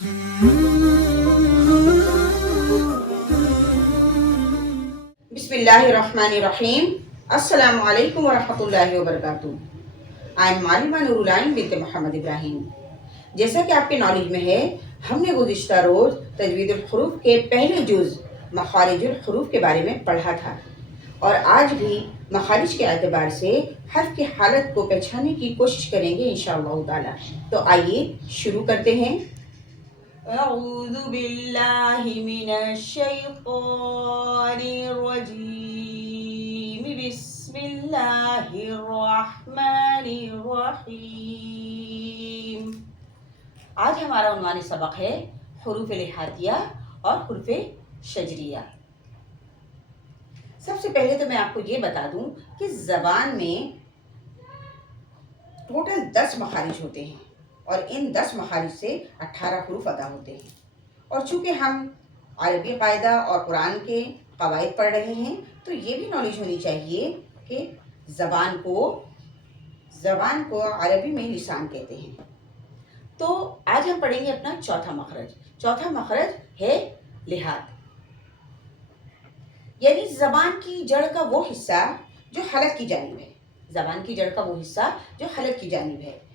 बिस्मिल्लाहिर्रहमानिर्रहीम। अस्सलामु अलैकुम वरहमतुल्लाहि वबरकातुहू। आई एम मालिमा नूरुल बिन्त मोहम्मद इब्राहिम। जैसा कि आपके नॉलेज में है, हमने गुज़िश्ता रोज़ तजवीदुल हुरूफ के पहले जुज़ मखारिजुल हुरूफ के बारे में पढ़ा था और आज भी मखारिज के एतबार से हर्फ की हालत को पहचानने की कोशिश करेंगे इंशाअल्लाह ताला। तो आइए शुरू करते हैं। अऊज़ु बिल्लाहि मिनश शैतानिर रजीम। बिस्मिल्लाहिर रहमानिर रहीम। आज हमारा उन्वानी सबक है हुरूफ लिहातिया और हुरूफ शजरिया। सबसे पहले तो मैं आपको ये बता दूं कि ज़बान में टोटल 10 मखारिज होते हैं और इन 10 मखारिज से 18 हुरूफ अदा होते हैं। और चूँकि हम अरबी कायदा और कुरान के कवायद पढ़ रहे हैं तो ये भी नॉलेज होनी चाहिए कि ज़बान को अरबी में लिसान कहते हैं। तो आज हम पढ़ेंगे अपना चौथा मखरज। चौथा मखरज है लिहात, यानी ज़बान की जड़ का वो हिस्सा जो हलक की जानिब है। ज़बान की जड़ का वो हिस्सा जो हलक की जानिब है।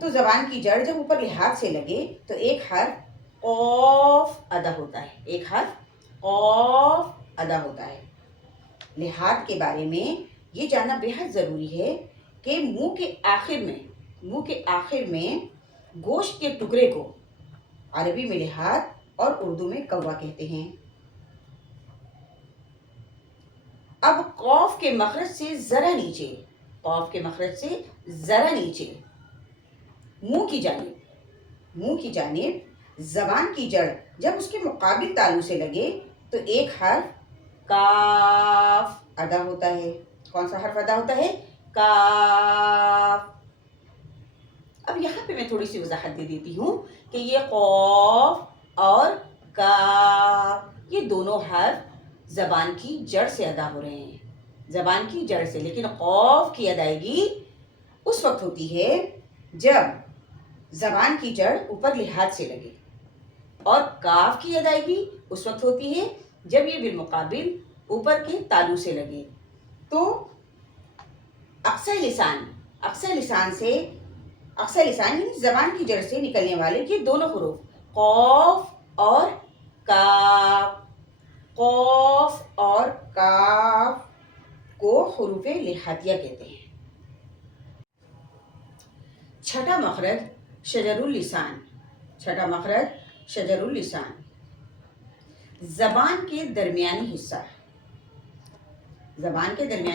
तो ज़बान की जड़ जब ऊपर लिहात से लगे तो एक हर्फ क़ाफ अदा होता है, एक हर्फ क़ाफ अदा होता है। लिहात के बारे में ये जानना बेहद ज़रूरी है कि मुंह के आखिर में गोश्त के टुकड़े को अरबी में लिहात और उर्दू में कव्वा कहते हैं। अब क़ाफ के मखरज से ज़रा नीचे, क़ाफ के मखरज से ज़रा नीचे मुंह की जानिब ज़बान की जड़ जब उसके मुकाबिल तालु से लगे तो एक हर्फ काफ अदा होता है। कौन सा हर्फ अदा होता है? काफ। अब यहाँ पे मैं थोड़ी सी वजाहत दे देती हूँ कि ये क़ाफ और काफ ये दोनों हर्फ ज़बान की जड़ से अदा हो रहे हैं, ज़बान की जड़ से। लेकिन क़ाफ की अदायगी उस वक्त होती है जब ज़बान की जड़ ऊपर लिहात से लगे और काफ की अदायगी उस वक्त होती है जब ये बिलमुकाबिल ऊपर के तालु से लगे। तो अक्सर लिसान यानी ज़बान की जड़ से निकलने वाले ये दोनों हुरूफ क़ाफ और काफ को हुरूफ लिहातिया कहते हैं। छठा मखरज शजरुल लिसान। छठा मखरज शजरुल लिसान। ज़बान के दरमियानी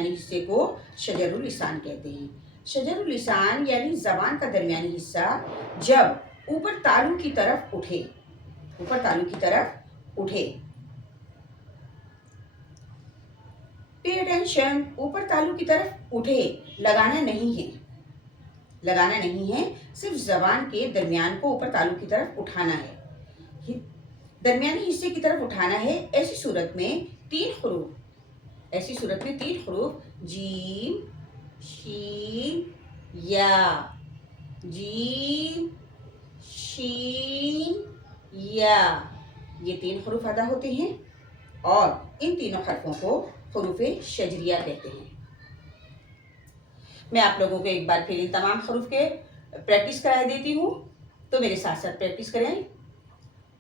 हिस्से को शजरुल लिसान कहते हैं। शजरुल लिसान यानी ज़बान का दरमियानी हिस्सा जब ऊपर तालु की तरफ उठे। पे अटेंशन, ऊपर तालु की तरफ उठे, लगाना नहीं है, सिर्फ ज़बान के दरमियान को ऊपर तालु की तरफ उठाना है, दरमियानी हिस्से की तरफ उठाना है। ऐसी सूरत में तीन हुरूफ जीम शीन या, जीम शीन या, ये तीन हुरूफ अदा होते हैं और इन तीनों हरफों को हुरूफ शजरिया कहते हैं। मैं आप लोगों को एक बार फिर इन तमाम हुरूफ के प्रैक्टिस करा देती हूँ, तो मेरे साथ साथ प्रैक्टिस करें।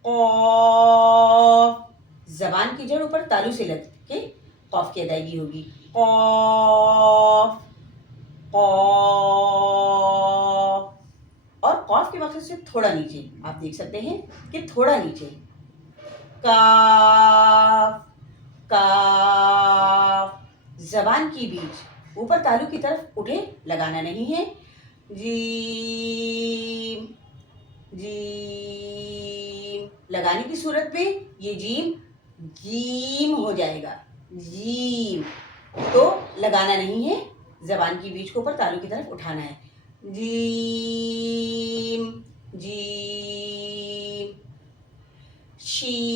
क़ाफ, ज़बान की जड़ ऊपर तालु से लग के क़ाफ की अदायगी होगी। क़ाफ, और क़ाफ के मखरज से थोड़ा नीचे, आप देख सकते हैं कि थोड़ा नीचे। काफ, ज़बान की बीच ऊपर तालु की तरफ उठे, लगाना नहीं है। जीम, लगाने की सूरत में ये जीम हो जाएगा, जीम। तो लगाना नहीं है, ज़बान की बीच को ऊपर तालु की तरफ उठाना है। जीम, शीन,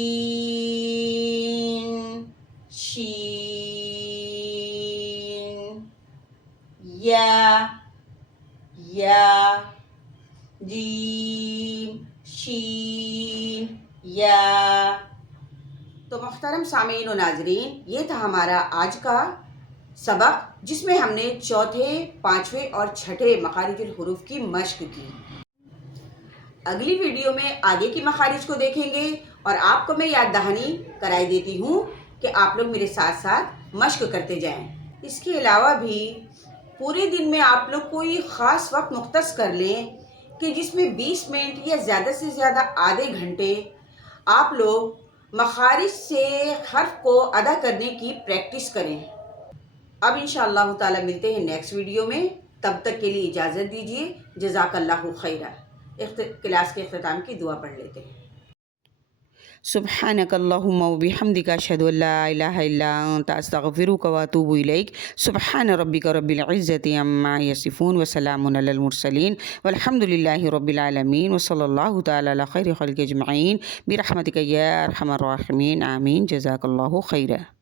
या, जीम شین یا۔ تو محترم سامعین و ناظرین، یہ تھا ہمارا آج کا سبق، جس میں ہم نے چوتھے، پانچویں اور چھٹے مخارج الحروف کی مشق کی۔ اگلی ویڈیو میں آگے کی مخارج کو دیکھیں گے، اور آپ کو میں یاد دہانی کرائی دیتی ہوں کہ آپ لوگ میرے ساتھ ساتھ مشق کرتے جائیں۔ اس کے علاوہ بھی پورے دن میں آپ لوگ کوئی خاص وقت مختص کر لیں کہ جس میں 20 منٹ یا زیادہ سے زیادہ آدھے گھنٹے آپ لوگ مخارج سے حرف کو ادا کرنے کی پریکٹس کریں۔ اب انشاءاللہ تعالی ملتے ہیں نیکسٹ ویڈیو میں، تب تک کے لیے اجازت دیجیے۔ جزاک اللہ خیرہ۔ کلاس کے اختتام کی دعا پڑھ لیتے ہیں۔ سبحانک اللہم و بحمدک، اشہد ان لا الہ الا انت، استغفرک و اتوب الیک۔ سبحان ربک رب العزت عما یصفون وسلام علی المرسلین والحمد للہ رب العالمین، وصلی اللہ تعالی علی خیر خلق اجمعین برحمتک یا ارحم الراحمین، آمین۔ جزاک اللہ خیرہ۔